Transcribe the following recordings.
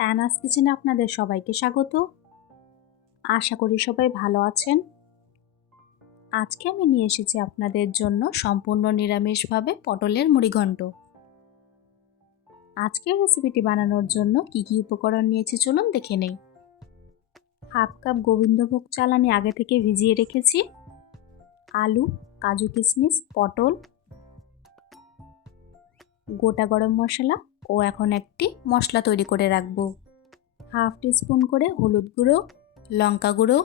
অ্যানাস কিচেনে আপনাদের সবাইকে স্বাগত। আশা করি সবাই ভালো আছেন। আজকে আমি নিয়ে এসেছি আপনাদের জন্য সম্পূর্ণ নিরামিষভাবে পটলের মুড়িঘণ্ট। আজকের রেসিপিটি বানানোর জন্য কি কি উপকরণ নিয়েছি চলুন দেখে নেই। হাফ কাপ গোবিন্দভোগ চাল আমি আগে থেকে ভিজিয়ে রেখেছি, আলু, কাজু কিশমিশ, পটল, গোটা গরম মশলা ও এখন একটি মশলা তৈরি করে রাখবো। হাফ টিস্পুন করে হলুদ গুঁড়ো, লঙ্কা গুঁড়ো,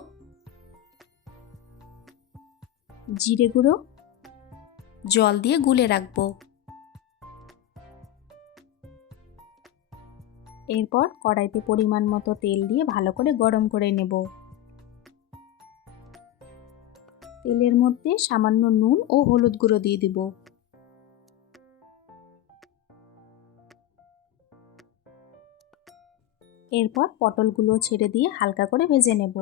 জিরে গুঁড়ো জল দিয়ে গুলে রাখবো। এরপর কড়াইতে পরিমাণ মতো তেল দিয়ে ভালো করে গরম করে নেব। তেলের মধ্যে সামান্য নুন ও হলুদ গুঁড়ো দিয়ে দেব। এরপর পটলগুলো ছেড়ে দিয়ে হালকা করে ভেজে নেব।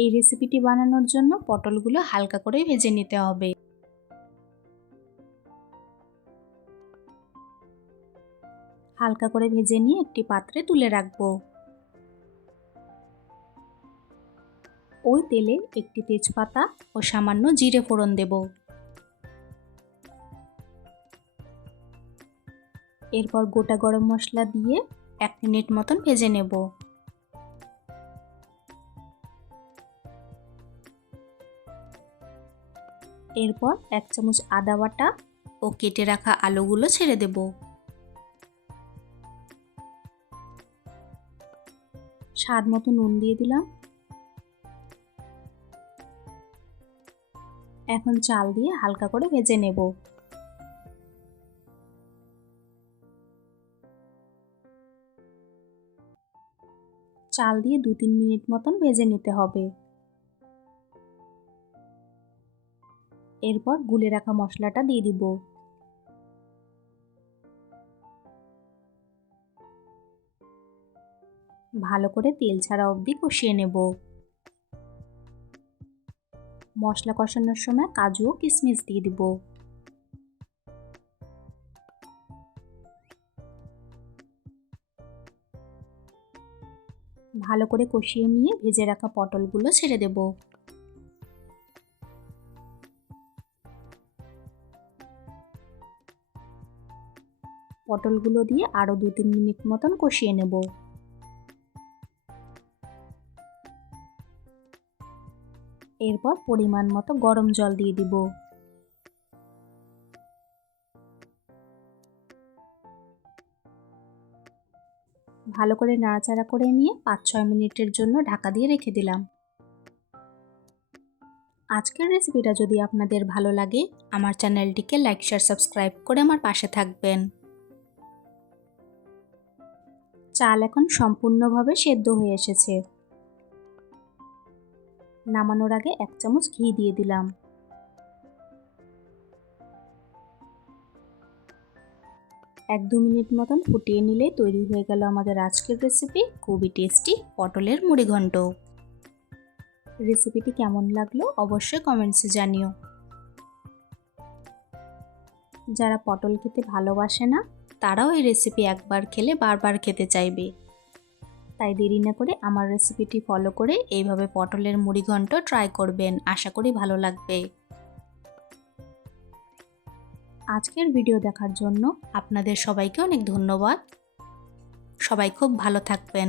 এই রেসিপিটি বানানোর জন্য পটলগুলো হালকা করে ভেজে নিতে হবে। হালকা করে ভেজে নিয়ে একটি পাত্রে তুলে রাখবো। ওই তেলে একটি তেজপাতা ও সামান্য জিরে ফোড়ন দেব। এরপর গোটা গরম মশলা দিয়ে 1 মিনিট মতন ভেজে নেব। এরপর 1 চামচ আদা বাটা ও কেটে রাখা আলুগুলো ছেড়ে দেব। স্বাদ মতো নুন দিয়ে দিলাম। এখন চাল দিয়ে হালকা করে ভেজে নেব। চাল দিয়ে 2-3 মিনিট মতন ভেজে নিতে হবে। এরপর গুলে রাখা মশলাটা দিয়ে দিব। ভালো করে তেল ছাড়া অবধি কষিয়ে নেব। মশলা কষানোর সময় কাজু ও কিশমিশ দিয়ে দিব। ভালো করে কষিয়ে নিয়ে ভেজে রাখা পটলগুলো ছেড়ে দেব। পটলগুলো দিয়ে আরও 2-3 মিনিট মতন কষিয়ে নেব। এরপর পরিমাণ মতো গরম জল দিয়ে দিব। ভালো করে নাড়াচাড়া করে নিয়ে 5-6 মিনিটের জন্য ঢাকা দিয়ে রেখে দিলাম। আজকের রেসিপিটা যদি আপনাদের ভালো লাগে আমার চ্যানেলটিকে লাইক, শেয়ার, সাবস্ক্রাইব করে আমার পাশে থাকবেন। চাল এখন সম্পূর্ণভাবে সেদ্ধ হয়ে এসেছে। নামানোর আগে 1 চামচ ঘি দিয়ে দিলাম। এক 2 মিনিট মতন ফুটিয়ে নিলে তৈরি হয়ে গেল আমাদের আজকের রেসিপি, খুবই টেস্টি পটলের মুড়িঘণ্ট। রেসিপিটি কেমন লাগলো অবশ্যই কমেন্টসে জানিও। যারা পটল খেতে ভালোবাসে না তারাও এই রেসিপি একবার খেলে বারবার খেতে চাইবে। তাই দেরি না করে আমার রেসিপিটি ফলো করে এইভাবে পটলের মুড়িঘণ্ট ট্রাই করবেন, আশা করি ভালো লাগবে। আজকের ভিডিও দেখার জন্য আপনাদের সবাইকে অনেক ধন্যবাদ। সবাই খুব ভালো থাকবেন।